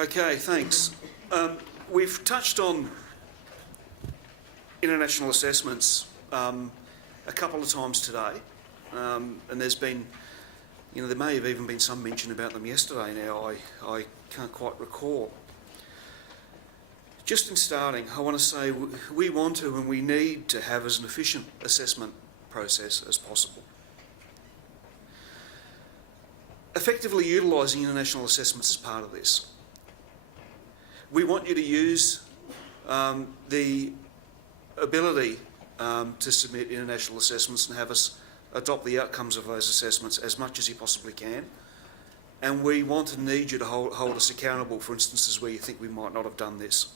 Okay, thanks. We've touched on international assessments a couple of times today, and there's been, there may have even been some mention about them yesterday now, I can't quite recall. Just in starting, I want to say we want to and we need to have as an efficient assessment process as possible. Effectively utilising international assessments as part of this. We want you to use the ability to submit international assessments and have us adopt the outcomes of those assessments as much as you possibly can. And we want and need you to hold us accountable for instances where you think we might not have done this.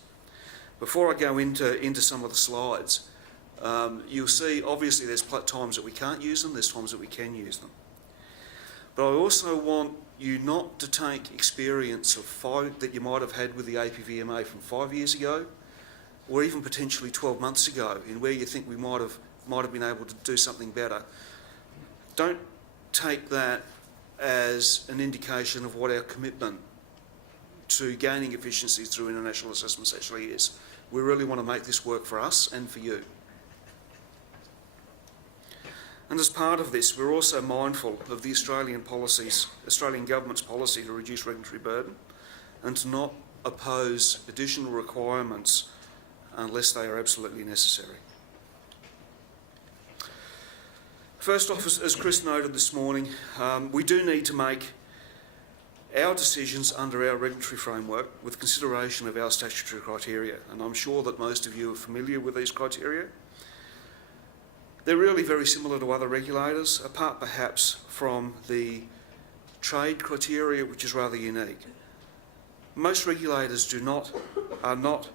Before I go into some of the slides, you'll see obviously there's times that we can't use them, there's times that we can use them. But I also want you not to take experience that you might have had with the APVMA from 5 years ago, or even potentially 12 months ago, in where you think we might have been able to do something better. Don't take that as an indication of what our commitment to gaining efficiencies through international assessments actually is. We really want to make this work for us and for you. And as part of this, we're also mindful of the Australian government's policy to reduce regulatory burden and to not oppose additional requirements unless they are absolutely necessary. First off, as Chris noted this morning, we do need to make our decisions under our regulatory framework with consideration of our statutory criteria, and I'm sure that most of you are familiar with these criteria. They're really very similar to other regulators, apart perhaps from the trade criteria, which is rather unique. Most regulators are not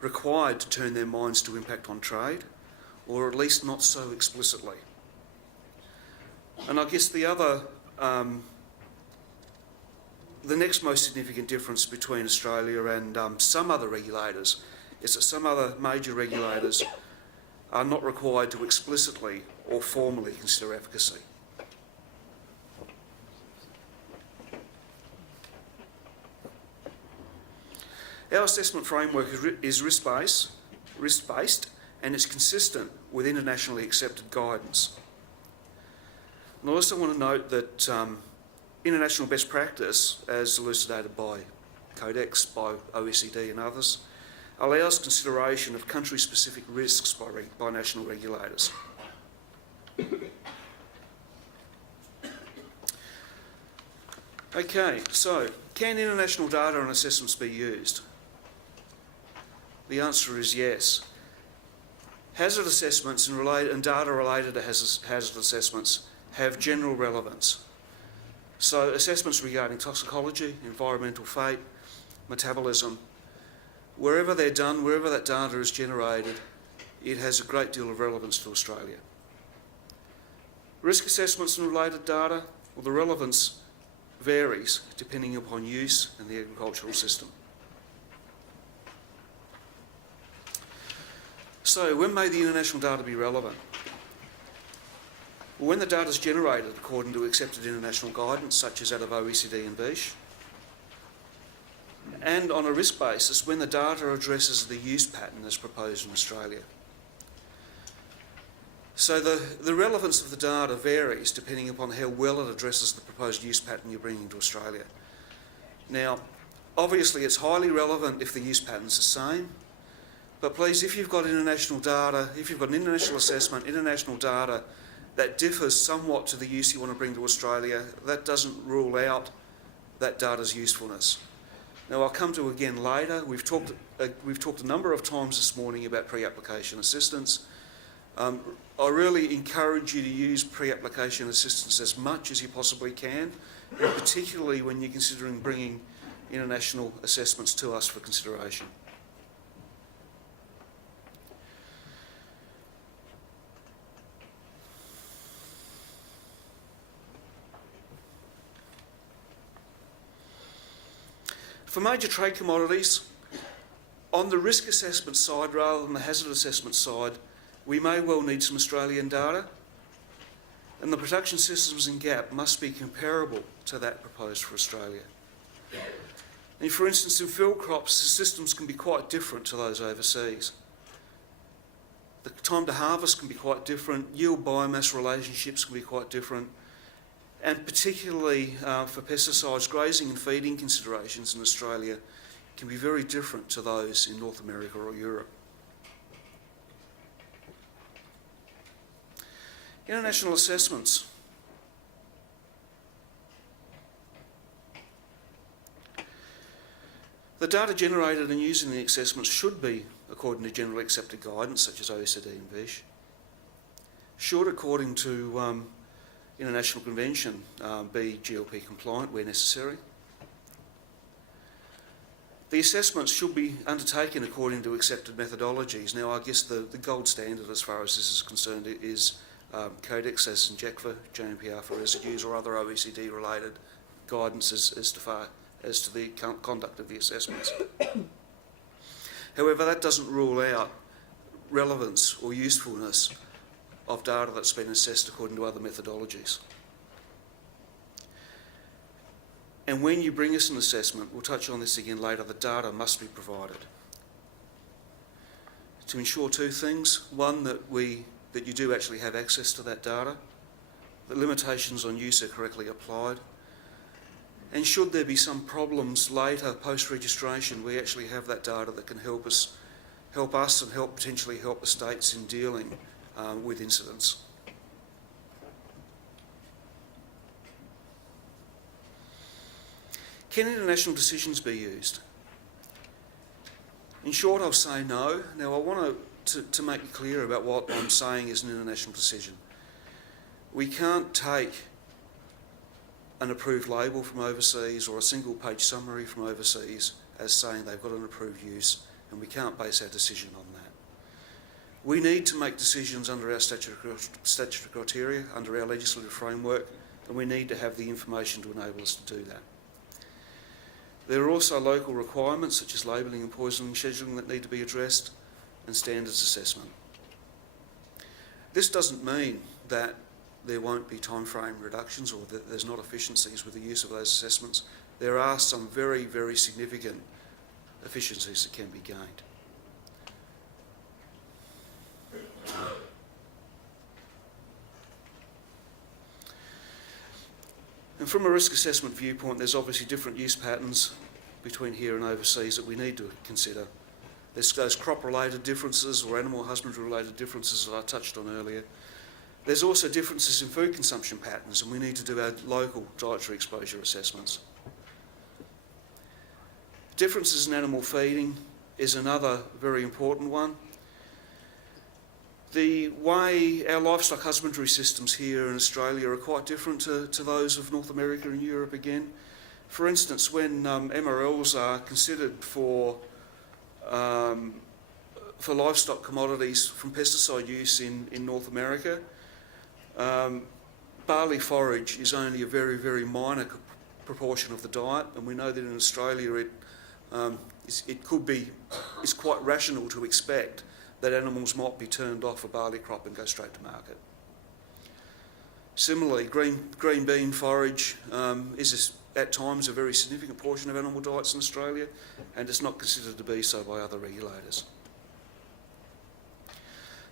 required to turn their minds to impact on trade, or at least not so explicitly. And I guess the next most significant difference between Australia and some other regulators is that some other major regulators are not required to explicitly or formally consider efficacy. Our assessment framework is risk-based and is consistent with internationally accepted guidance. And I also want to note that international best practice, as elucidated by Codex, by OECD and others, allows consideration of country-specific risks by national regulators. Okay, so can international data and assessments be used? The answer is yes. Hazard assessments and data related to hazard assessments have general relevance. So assessments regarding toxicology, environmental fate, metabolism, wherever they're done, wherever that data is generated, it has a great deal of relevance to Australia. Risk assessments and related data, well, the relevance varies depending upon use and the agricultural system. So when may the international data be relevant? Well, when the data is generated according to accepted international guidance, such as that of OECD and BEIS, and on a risk basis when the data addresses the use pattern as proposed in Australia. So the relevance of the data varies depending upon how well it addresses the proposed use pattern you're bringing to Australia. Now, obviously it's highly relevant if the use pattern's the same, but please, if you've got international data, if you've got an international assessment, international data that differs somewhat to the use you want to bring to Australia, that doesn't rule out that data's usefulness. Now, I'll come to again later. We've talked a number of times this morning about pre-application assistance. I really encourage you to use pre-application assistance as much as you possibly can, and particularly when you're considering bringing international assessments to us for consideration. For major trade commodities, on the risk assessment side rather than the hazard assessment side, we may well need some Australian data, and the production systems in GAP must be comparable to that proposed for Australia. And for instance, in field crops, the systems can be quite different to those overseas. The time to harvest can be quite different, yield biomass relationships can be quite different, and particularly for pesticides, grazing and feeding considerations in Australia can be very different to those in North America or Europe. International assessments. The data generated and used in the assessments should be according to generally accepted guidance such as OECD and VISH, should, according to international convention, be GLP compliant where necessary. The assessments should be undertaken according to accepted methodologies. Now, I guess the gold standard as far as this is concerned is Codex as in JACFA, JMPR for residues, or other OECD related guidance as to the conduct of the assessments. However, that doesn't rule out relevance or usefulness of data that's been assessed according to other methodologies. And when you bring us an assessment, we'll touch on this again later, the data must be provided to ensure two things. One, that you do actually have access to that data, that limitations on use are correctly applied, and should there be some problems later post-registration, we actually have that data that can help us and potentially help the states in dealing with incidents. Can international decisions be used? In short, I'll say no. Now, I want to make it clear about what I'm saying is an international decision. We can't take an approved label from overseas or a single page summary from overseas as saying they've got an approved use, and we can't base our decision on that. We need to make decisions under our statutory criteria, under our legislative framework, and we need to have the information to enable us to do that. There are also local requirements such as labelling and poisoning scheduling that need to be addressed, and standards assessment. This doesn't mean that there won't be timeframe reductions or that there's not efficiencies with the use of those assessments. There are some very, very significant efficiencies that can be gained. And from a risk assessment viewpoint, there's obviously different use patterns between here and overseas that we need to consider. There's those crop-related differences or animal husbandry-related differences that I touched on earlier. There's also differences in food consumption patterns, and we need to do our local dietary exposure assessments. Differences in animal feeding is another very important one. The way our livestock husbandry systems here in Australia are quite different to those of North America and Europe again. For instance, when MRLs are considered for livestock commodities from pesticide use in North America, barley forage is only a very, very minor proportion of the diet, and we know that in Australia it's quite rational to expect that animals might be turned off a barley crop and go straight to market. Similarly, green bean forage is at times a very significant portion of animal diets in Australia, and it's not considered to be so by other regulators.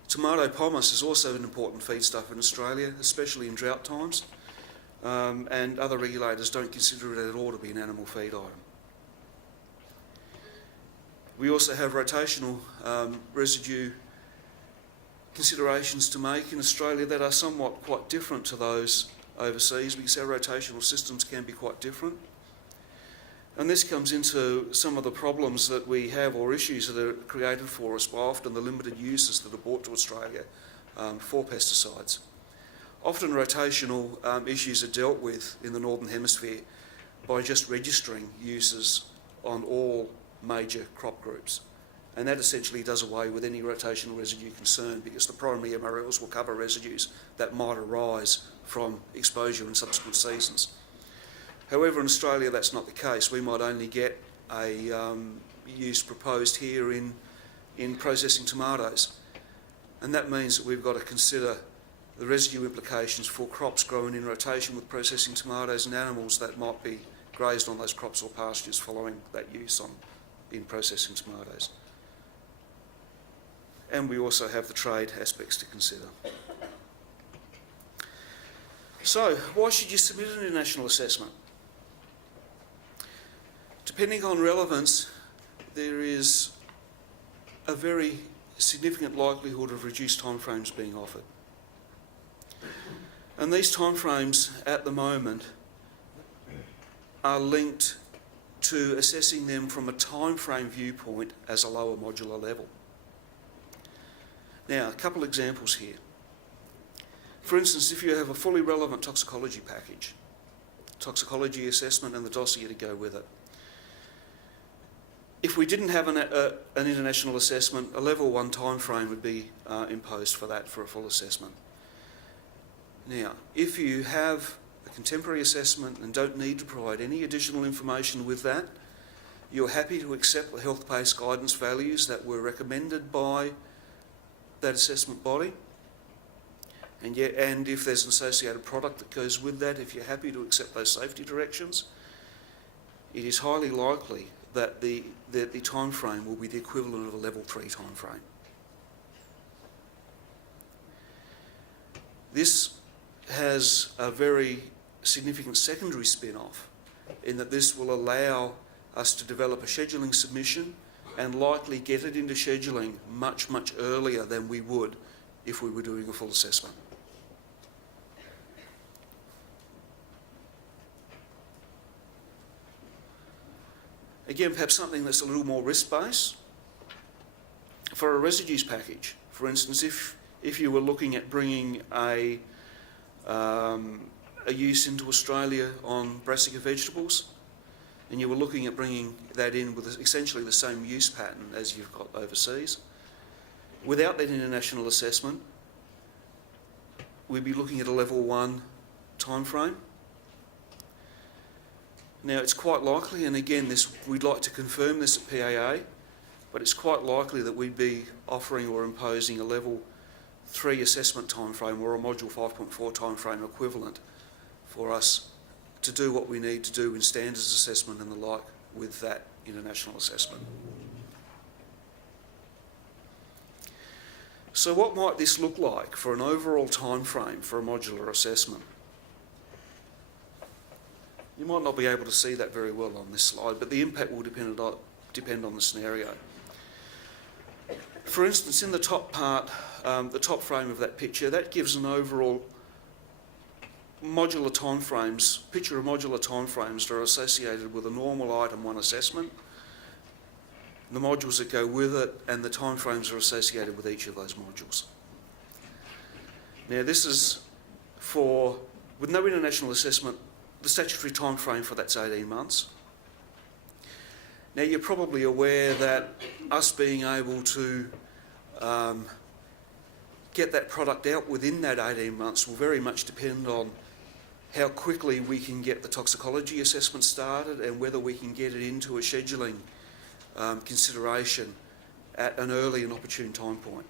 Tomato pomace is also an important feedstuff in Australia, especially in drought times, and other regulators don't consider it at all to be an animal feed item. We also have rotational residue considerations to make in Australia that are somewhat quite different to those overseas, because our rotational systems can be quite different. And this comes into some of the problems that we have, or issues that are created for us by often the limited uses that are brought to Australia for pesticides. Often rotational issues are dealt with in the Northern Hemisphere by just registering uses on all major crop groups. And that essentially does away with any rotational residue concern, because the primary MRLs will cover residues that might arise from exposure in subsequent seasons. However, in Australia that's not the case. We might only get a use proposed here in processing tomatoes. And that means that we've got to consider the residue implications for crops grown in rotation with processing tomatoes and animals that might be grazed on those crops or pastures following that use in processing tomatoes. And we also have the trade aspects to consider. So, why should you submit an international assessment? Depending on relevance, there is a very significant likelihood of reduced timeframes being offered. And these timeframes at the moment are linked to assessing them from a timeframe viewpoint as a lower modular level. Now, a couple of examples here. For instance, if you have a fully relevant toxicology package, toxicology assessment and the dossier to go with it. If we didn't have an international assessment, a level 1 timeframe would be imposed for that, for a full assessment. Now, if you have a contemporary assessment and don't need to provide any additional information with that, you're happy to accept the health-based guidance values that were recommended by that assessment body. And if there's an associated product that goes with that, if you're happy to accept those safety directions, it is highly likely that the time frame will be the equivalent of a level 3 time frame. This has a very significant secondary spin-off in that this will allow us to develop a scheduling submission and likely get it into scheduling much, much earlier than we would if we were doing a full assessment. Again, perhaps something that's a little more risk-based. For a residues package, for instance, if you were looking at bringing a use into Australia on brassica vegetables, and you were looking at bringing that in with essentially the same use pattern as you've got overseas, without that international assessment, we'd be looking at a level 1 time frame. Now, it's quite likely, and again, we'd like to confirm this at PAA, but it's quite likely that we'd be offering or imposing a level 3 assessment timeframe or a module 5.4 timeframe equivalent for us to do what we need to do in standards assessment and the like with that international assessment. So what might this look like for an overall timeframe for a modular assessment? You might not be able to see that very well on this slide, but the impact will depend on the scenario. For instance, in the top part, the top frame of that picture, that gives an overall modular timeframes, picture of modular timeframes that are associated with a normal item 1 assessment, the modules that go with it, and the timeframes are associated with each of those modules. Now, this is with no international assessment, the statutory time frame for that's 18 months. Now, you're probably aware that us being able to get that product out within that 18 months will very much depend on how quickly we can get the toxicology assessment started and whether we can get it into a scheduling consideration at an early and opportune time point.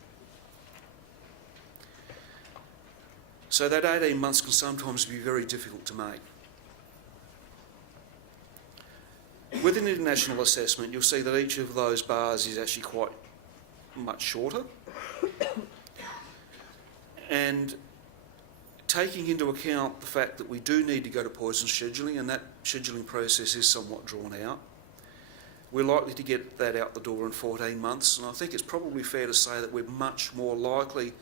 So that 18 months can sometimes be very difficult to make. With an international assessment, you'll see that each of those bars is actually quite much shorter. And taking into account the fact that we do need to go to poison scheduling, and that scheduling process is somewhat drawn out, we're likely to get that out the door in 14 months. And I think it's probably fair to say that we're much more likely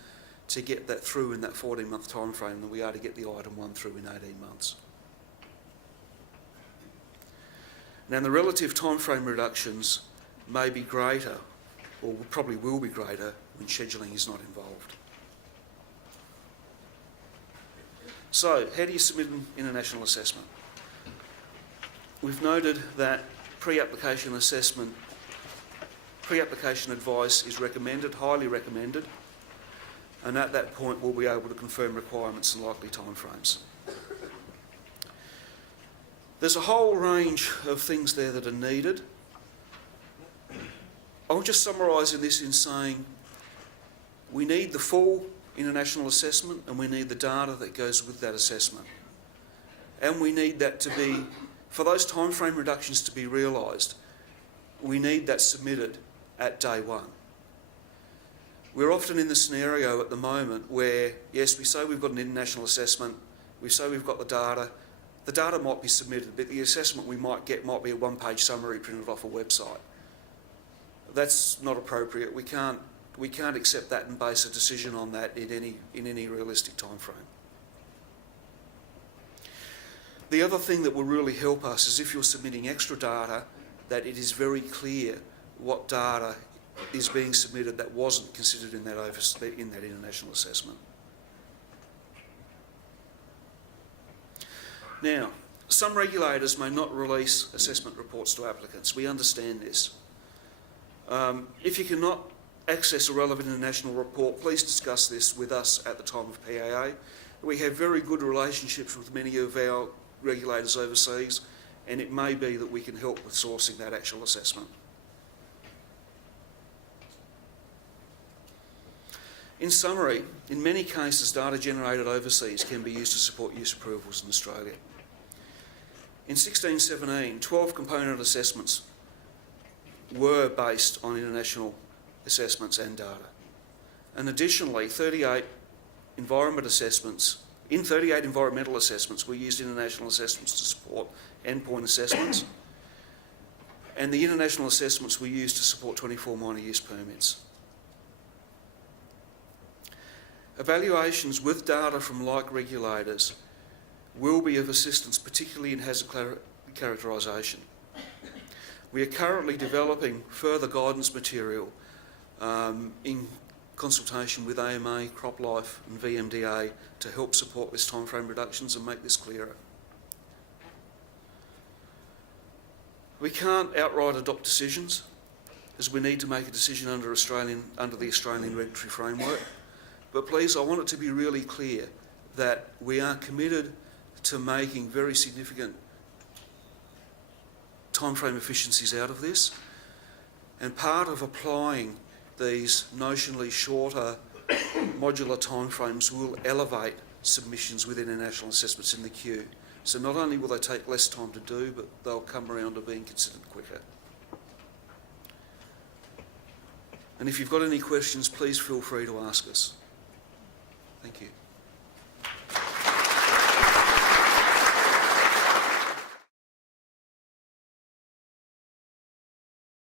to get that through in that 14-month time frame than we are to get the item 1 through in 18 months. Now, the relative time frame reductions may be greater, or probably will be greater, when scheduling is not involved. So, how do you submit an international assessment? We've noted that pre-application assessment, pre-application advice is recommended, highly recommended, and at that point we'll be able to confirm requirements and likely timeframes. There's a whole range of things there that are needed. I'll just summarise this in saying we need the full international assessment and we need the data that goes with that assessment. And we need that to be For those timeframe reductions to be realised, we need that submitted at day one. We're often in the scenario at the moment where, yes, we say we've got an international assessment, we say we've got the data might be submitted, but the assessment we might get might be a one-page summary printed off a website. That's not appropriate. We can't accept that and base a decision on that in any realistic time frame. The other thing that will really help us is if you're submitting extra data, that it is very clear what data is being submitted that wasn't considered in that international assessment. Now, some regulators may not release assessment reports to applicants. We understand this. If you cannot access a relevant international report, please discuss this with us at the time of PAA. We have very good relationships with many of our regulators overseas, and it may be that we can help with sourcing that actual assessment. In summary, in many cases, data generated overseas can be used to support use approvals in Australia. In 1617, 12 component assessments were based on international assessments and data. And additionally, 38 environmental assessments were used international assessments to support endpoint assessments, and the international assessments were used to support 24 minor use permits. Evaluations with data from like regulators will be of assistance, particularly in hazard characterisation. We are currently developing further guidance material in consultation with AMA, CropLife and VMDA to help support this timeframe reductions and make this clearer. We can't outright adopt decisions, as we need to make a decision under the Australian regulatory framework. But please, I want it to be really clear that we are committed to making very significant timeframe efficiencies out of this, and part of applying these notionally shorter modular timeframes will elevate submissions with international assessments in the queue. So not only will they take less time to do, but they'll come around to being considered quicker. And if you've got any questions, please feel free to ask us. Thank you.